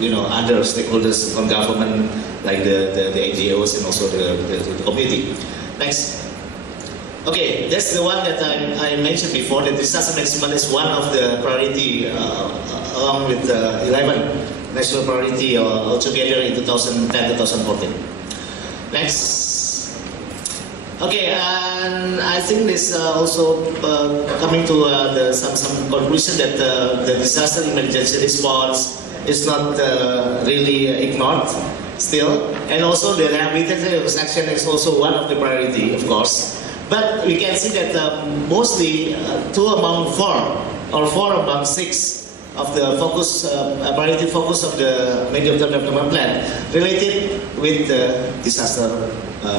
other stakeholders on government, like the NGOs and also the community. Next. Okay, that's the one that I mentioned before, that disaster management is one of the priority along with 11 national priority altogether in 2010-2014. Next. Okay, and I think this also coming to some conclusion that the disaster emergency response is not really ignored still, and also the rehabilitation action is also one of the priority, of course. But we can see that mostly 2 among 4 or 4 among 6 of the focus, priority focus of the medium-term development plan related with the disaster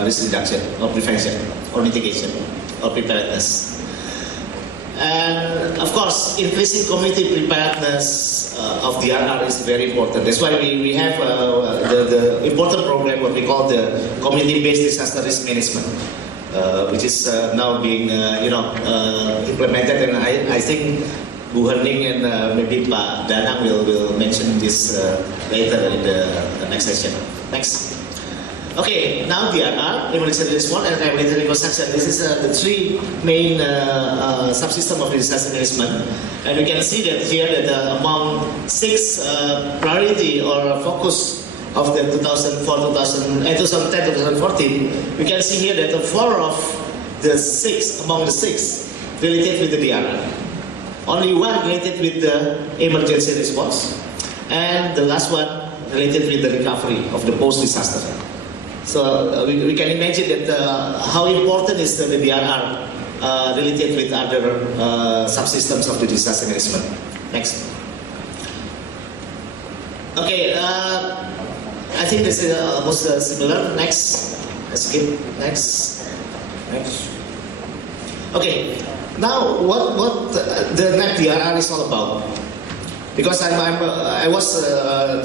risk reduction or prevention or mitigation or preparedness. And of course, increasing community preparedness of DRR is very important. That's why we have the important program, what we call the community-based disaster risk management, which is now being implemented, and I think Bu Hening and maybe Pak Danang will mention this later in the next session. Next. Okay, now DRR, emergency response and rehabilitation reconstruction. This is the 3 main subsystem of disaster management, and we can see that here that among 6 priority or focus of the 2010-2014, we can see here that 4 of the 6 among the 6 related with the DRR. Only 1 related with the emergency response, and the last one related with the recovery of the post-disaster. So we can imagine that how important is the DRR related with other subsystems of the disaster management. Next. Okay, I think this is almost similar. Next. Let's skip. Next. Next. Okay. Now, what the NEP DRR is all about? Because I was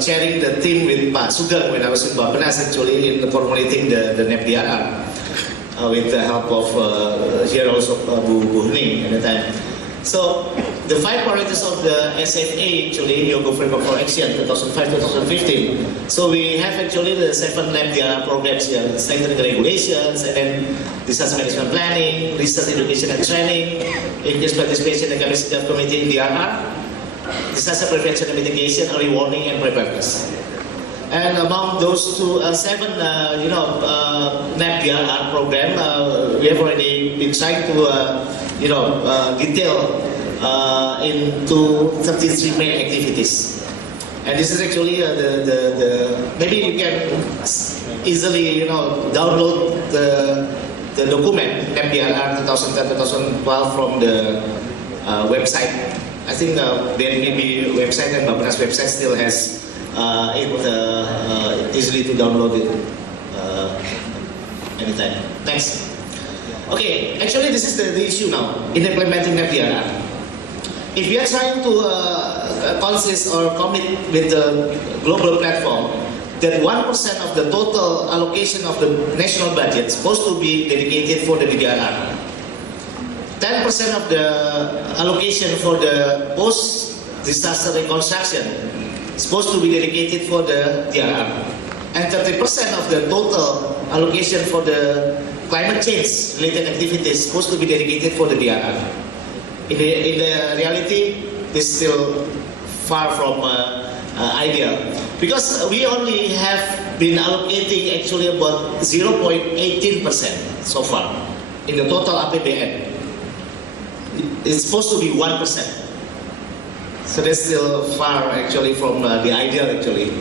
sharing the team with Pak Sugeng when I was in Bappenas, actually, in formulating the NEP DRR with the help of here also Bu Hening at the time. So the 5 priorities of the SFA, actually, Yogo Framework for Action 2005-2015. So we have actually the 7 NEP DRR programs here: strengthening the regulations, and then disaster management planning, research, education and training, increased participation and capacity of community in DRR, disaster prevention and mitigation, early warning and preparedness. And among those 7 NEP DRR program, we have already been trying to detail into 33 main activities. And this is actually maybe you can easily download the document NEP DRR 2010-2012 from the website. I think BNPB website and Bappenas website still has it easily to download it anytime. Next. Okay, actually this is the issue now in implementing NEP DRR. If we are trying to consist or commit with the global platform that 1% of the total allocation of the national budget is supposed to be dedicated for the DRR. 10% of the allocation for the post-disaster reconstruction is supposed to be dedicated for the DRR. And 30% of the total allocation for the climate change related activities is supposed to be dedicated for the DRR. In the reality, this is still far from ideal. Because we only have been allocating actually about 0.18% so far in the total APBN. It's supposed to be 1%. So that's still far actually from the ideal actually.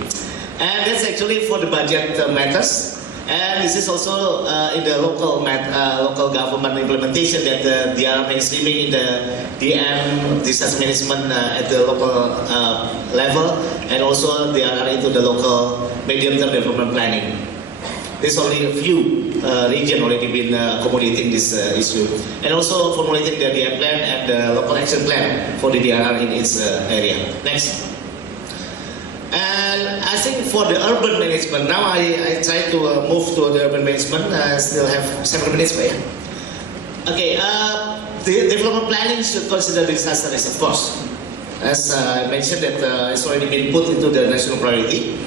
And that's actually for the budget matters. And this is also in the local government implementation that they are mainstreaming in the DM disaster management at the local level, and also they are into the local medium-term development planning. There's only a few regions already been accommodating this issue, and also formulating the DM plan and the local action plan for the DRR in its area. Next. And I think for the urban management, now I try to move to the urban management. I still have 7 minutes, but yeah. Okay, the development planning should consider disaster risk, of course. as I mentioned, that it's already been put into the national priority.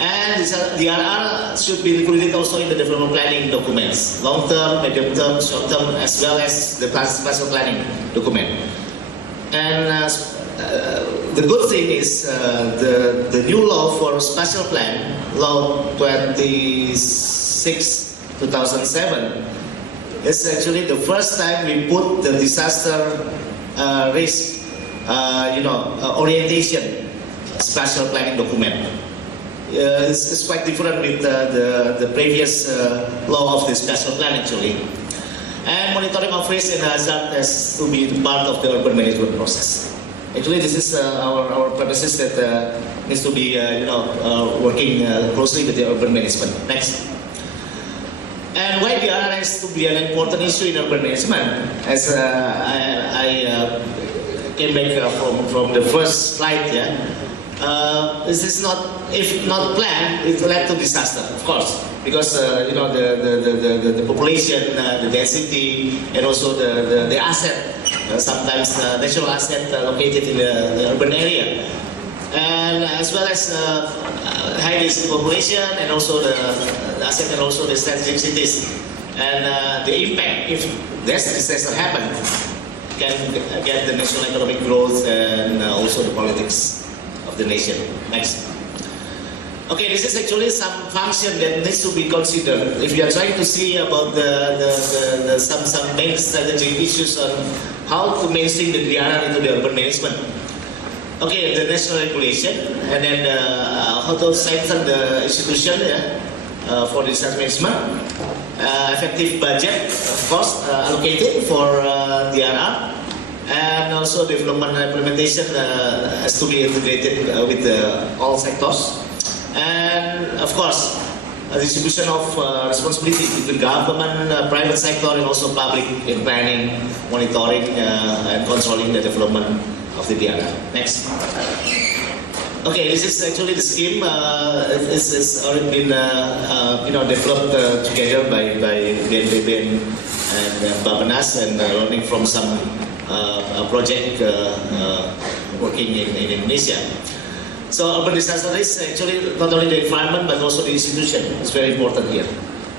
And the DRR should be included also in the development planning documents, long-term, medium-term, short-term, as well as the spatial planning document. And the good thing is the new law for spatial plan, Law 26/2007, is actually the first time we put the disaster risk orientation spatial planning document. It's quite different with the previous law of the spatial plan actually. And monitoring of risk and hazard has to be part of the urban management process. Actually, this is our purposes that needs to be working closely with the urban management. Next. And why DRR has to be an important issue in urban management? As I came back from the first slide, this is not, if not planned, it will lead to disaster, of course, because the population, the density, and also the asset, sometimes natural asset located in the urban area, and as well as high density population, and also the asset, and also the strategic cities, and the impact if this disaster happen can get the national economic growth and also the politics of the nation. Next. Okay, this is actually some function that needs to be considered if you are trying to see about some main strategic issues on how to mainstream the DRR into the urban management. Okay, the national regulation, and then how to strengthen the institution for disaster management. Effective budget, of course, allocated for DRR. And also development and implementation has to be integrated with all sectors. And of course, a distribution of responsibility between government, private sector, and also public in planning, monitoring, and controlling the development of the DRR. Next. Okay, this is actually the scheme. It's already been developed together by BNPB and Bapenas, and learning from some project working in Indonesia. So urban disaster is actually not only the environment but also the institution. It's very important here.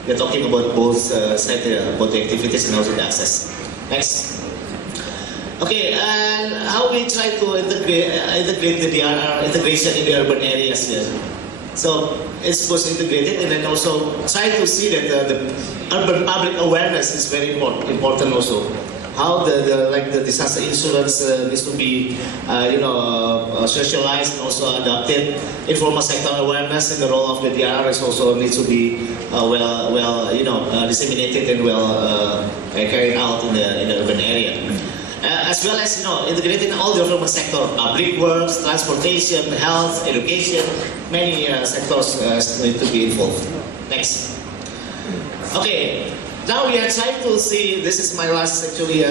We're talking about both sides, both the activities and also the access. Next. Okay, and how we try to integrate the DRR integration in the urban areas here. So it's both integrated, and then also try to see that the urban public awareness is very important also. How the disaster insurance needs to be socialized and also adopted. Informal sector awareness and the role of the DRR is also needs to be disseminated and carried out in the urban area. As well as integrating all the development sector, public works, transportation, health, education, many sectors need to be involved. Next. Okay. Now we are trying to see, this is my last actually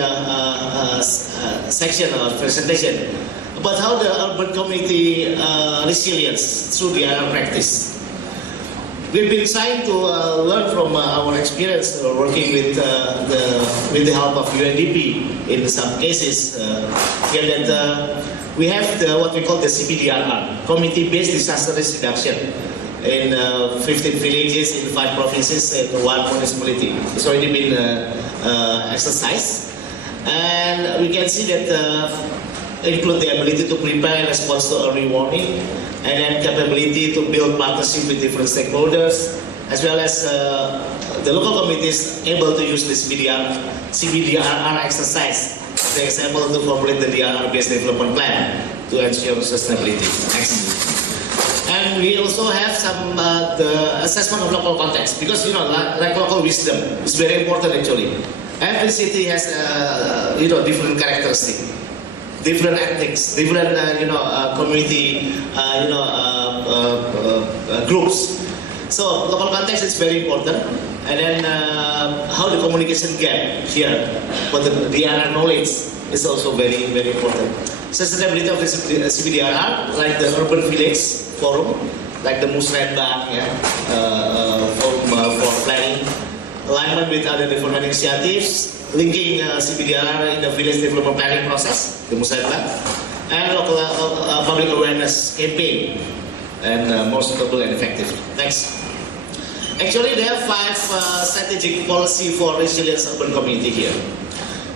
section of presentation, about how the urban community resilience through DRR practice. We've been trying to learn from our experience working with the help of UNDP in some cases here that we have what we call the CBDRR, Community-Based Disaster Risk Reduction, in 15 villages in 5 provinces and 1 municipality. It's already been exercised, and we can see that include the ability to prepare and respond to early warning, and then capability to build partnership with different stakeholders, as well as the local communities able to use this CBDRR exercise, for example, to formulate the DRR-based development plan to ensure sustainability. Next. And we also have some the assessment of local context, because like local wisdom is very important actually. Every city has different characteristics, different ethics, different community groups. So local context is very important, and then how the communication gap here, but the DRR knowledge is also very important. Sustainability of the CBDRR, like the urban village forum, like the Musrembang forum for planning, alignment with other development initiatives, linking CBDRR in the village development planning process, the Musrembang, and local public awareness campaign, and more suitable and effective. Next. Actually, there are 5 strategic policy for resilience urban community here.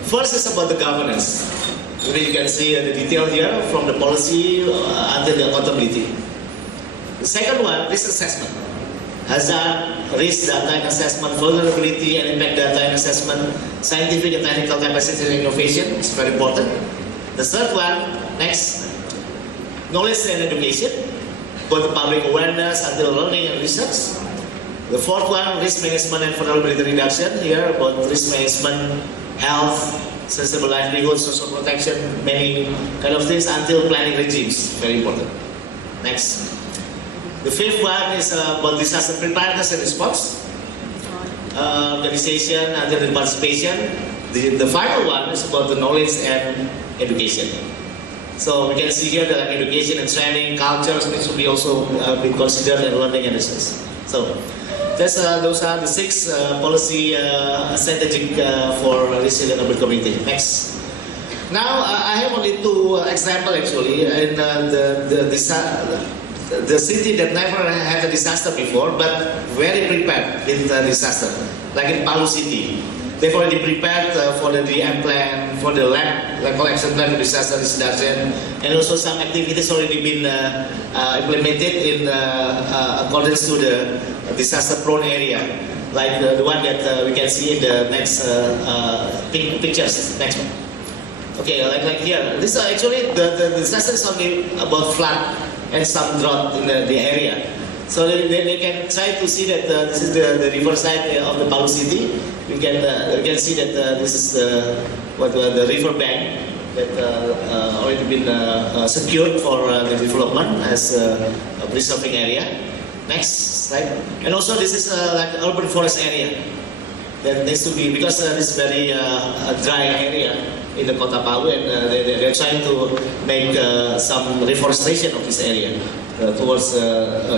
First is about the governance. You can see the detail here from the policy until the accountability. The second one, risk assessment. Hazard, risk data and assessment, vulnerability and impact data and assessment, scientific and technical capacity and innovation is very important. The third one, next, knowledge and education, both public awareness until learning and research. The fourth one, risk management and vulnerability reduction. Here about risk management, health, sustainable livelihood, social protection, many kind of things until planning regimes, very important. Next. The fifth one is about disaster preparedness and response, organization until the participation. The final one is about the knowledge and education. So we can see here that education and training, cultures needs to be also be considered in learning and research. So those are the 6 policy strategic for resilient urban community. Next. Now I have only 2 examples actually in the city that never had a disaster before, but very prepared with the disaster, like in Palu City. They've already prepared for the DM plan, for the land collection plan for disaster reduction, and also some activities already been implemented in accordance to the disaster-prone area, like the one that we can see in the next pictures. Next one. Okay, like here. This actually the disaster is only about flood and some drought in the area. So they can try to see that this is the riverside of the Palu City. You can see that this is the river bank that already been secured for the development as a preserving area. Next slide. And also this is like urban forest area that needs to be, because this is very dry area in the Kota Palu, and they're trying to make some reforestation of this area towards the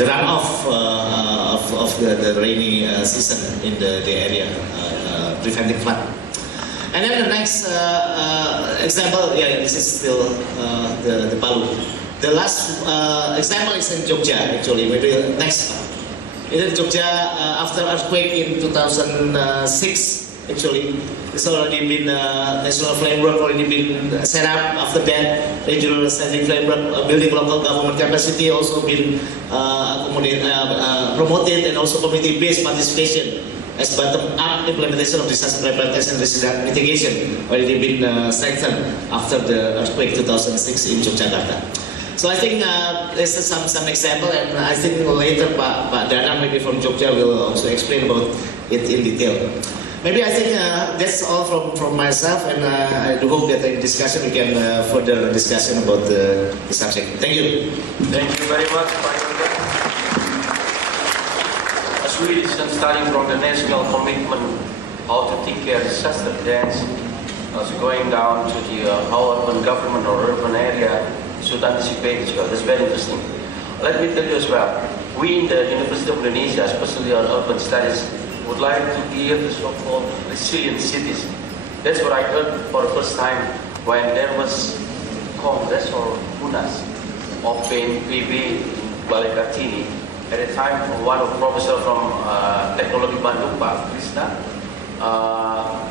runoff of the rainy season in the area, preventing flood. And then the next example, this is still the Palu. The last example is in Jogja actually. Maybe next. In Jogja, after earthquake in 2006. Actually, it's already been national framework already been set up. After that, regional strategic framework, building local government capacity also been promoted, and also community-based participation as bottom-up implementation of disaster preparedness and risk mitigation already been strengthened after the earthquake 2006 in Yogyakarta. So I think this is some example, and I think later Pak Danang maybe from Jogja will also explain about it in detail. Maybe I think that's all from myself, and I do hope that in discussion we can further discussion about the subject. Thank you. Thank you very much, Pak. As we listen, starting from the national commitment how to take care of disaster, then going down to the how urban government or urban area should anticipate as well. That's very interesting. Let me tell you as well, we in the University of Indonesia, especially on urban studies, would like to hear the so-called resilient cities. That's what I heard for the first time when there was Congress or UNAS of PNPB in Balai Kartini. At the time, one of professor from Teknologi Bandung, Pak Krishna,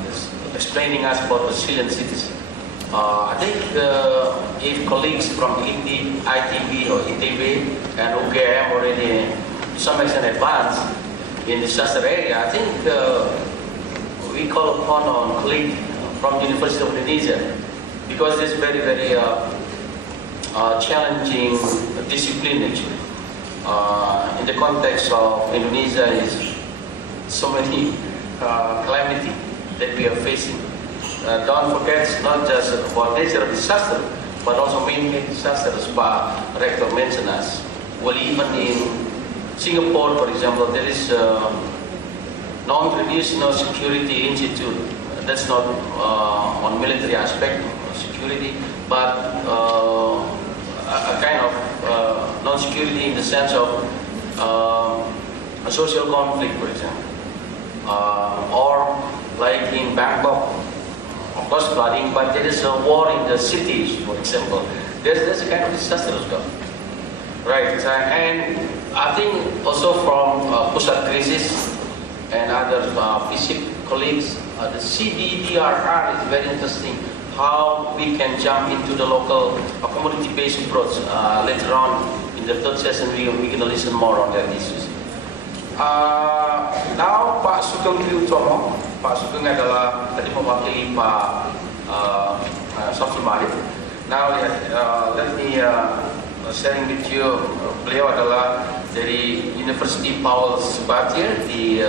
is explaining us about resilient cities. I think if colleagues from ITB or ITB and UGM already to some extent advanced in disaster area, I think we call upon our colleague from the University of Indonesia, because this very, very challenging discipline actually. In the context of Indonesia is so many calamity that we are facing. Don't forget, it's not just about natural disaster, but also man-made disasters, as Pak Rector mentioned us. Well, even in Singapore, for example, there is a non-traditional security institute. That's not on military aspect of security, but a kind of non-security in the sense of a social conflict, for example. Or like in Bangkok, of course flooding, but there is a war in the cities, for example. There's a kind of disaster as well. Right, and I think also from Pusat Krisis and other PSIP colleagues, the CBDRR is very interesting. How we can jump into the local community-based approach. Later on in the third session, we're going to listen more on that issues. Now Pak Sugeng Triutomo. Pak Sugeng adalah tadi mewakili Pak Sofie Mahid. Now let me sharing with you, beliau adalah dari University Paul Sabatier di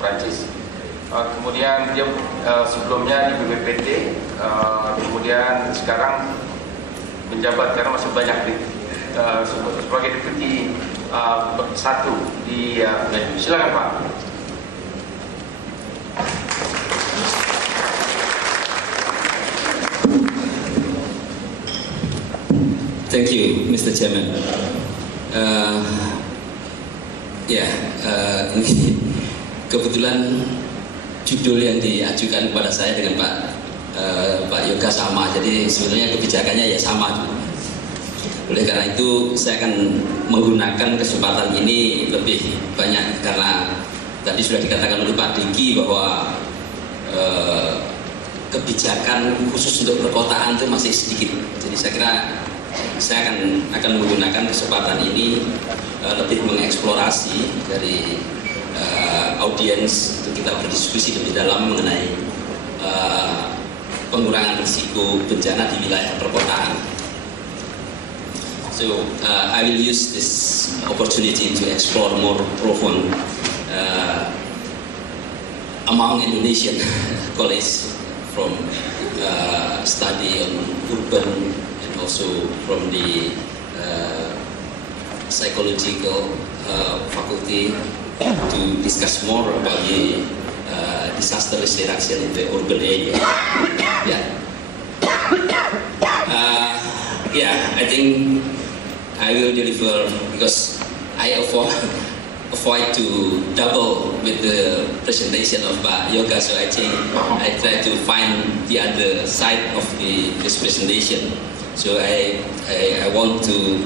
Prancis. Kemudian dia sebelumnya di BPPT, kemudian sekarang menjabat karena masih banyak sebagai deputi satu di silakan Pak. Thank you, Mr. Chairman. Ini kebetulan judul yang diajukan kepada saya dengan Pak Yoga sama, jadi sebenarnya kebijakannya ya sama. Oleh karena itu saya akan menggunakan kesempatan ini lebih banyak karena tadi sudah dikatakan oleh Pak Diki bahwa kebijakan khusus untuk perkotaan itu masih sedikit. Jadi saya kira saya akan menggunakan kesempatan ini lebih mengeksplorasi dari audiens untuk kita berdiskusi lebih dalam mengenai pengurangan risiko bencana di wilayah perkotaan. So I will use this opportunity to explore more profound among Indonesian colleagues from study on urban and also from the psychological faculty to discuss more about the disaster risk reduction in the urban area. I think I will deliver because I avoid to double with the presentation of Pak Yoga, so I think I try to find the other side of this presentation. So I want to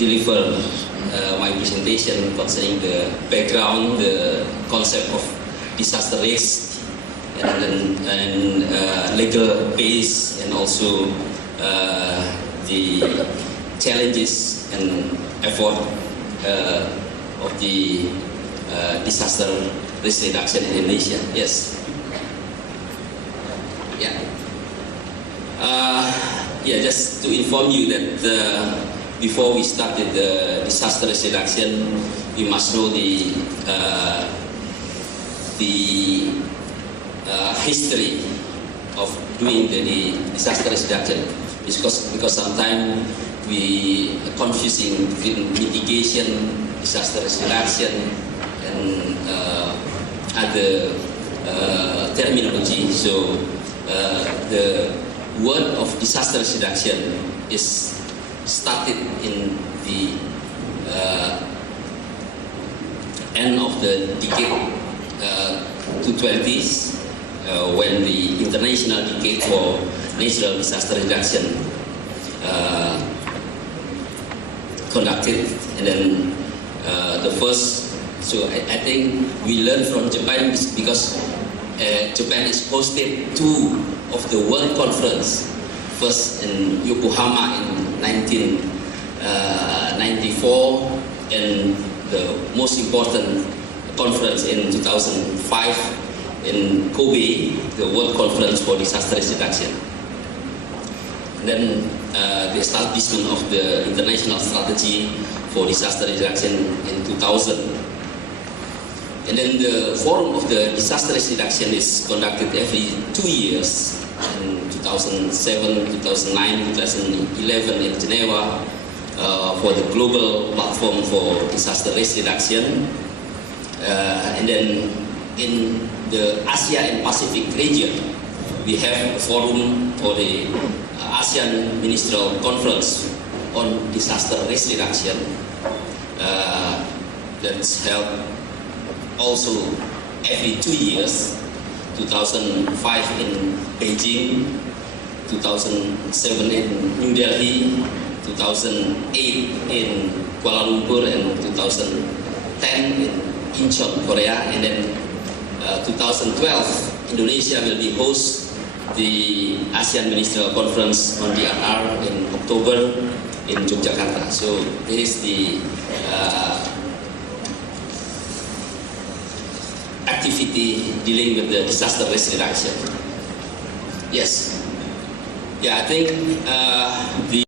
deliver my presentation concerning the background, the concept of disaster risk, and legal base, and also the challenges and effort of the disaster risk reduction in Indonesia. Yes. Just to inform you that before we started the disaster risk reduction, we must know the history of doing the disaster risk reduction, because sometimes we confusing between mitigation, disaster risk reduction, and other terminology. So the word of disaster risk reduction is started in the end of the decade 2020s, when the international decade for natural disaster reduction conducted, and then the first. So I think we learned from Japan because Japan is hosted two of the World Conference, first in Yokohama in 1994, and the most important conference in 2005 in Kobe, the World Conference for Disaster Risk Reduction. And then the establishment of the International Strategy for Disaster Reduction in 2000. And then the Forum of the Disaster Risk Reduction is conducted every 2 years, in 2007, 2009, 2011 in Geneva, for the Global Platform for Disaster Risk Reduction. And then in the Asia and Pacific region, we have a forum for the ASEAN Ministerial Conference on Disaster Risk Reduction that's held also every 2 years. 2005 in Beijing, 2007 in New Delhi, 2008 in Kuala Lumpur, and 2010 in Incheon, Korea, and then 2012 Indonesia will be host the ASEAN Ministerial Conference on DRR in October in Yogyakarta. So this is the activity dealing with the disaster risk reduction. Yes. Yeah, I think the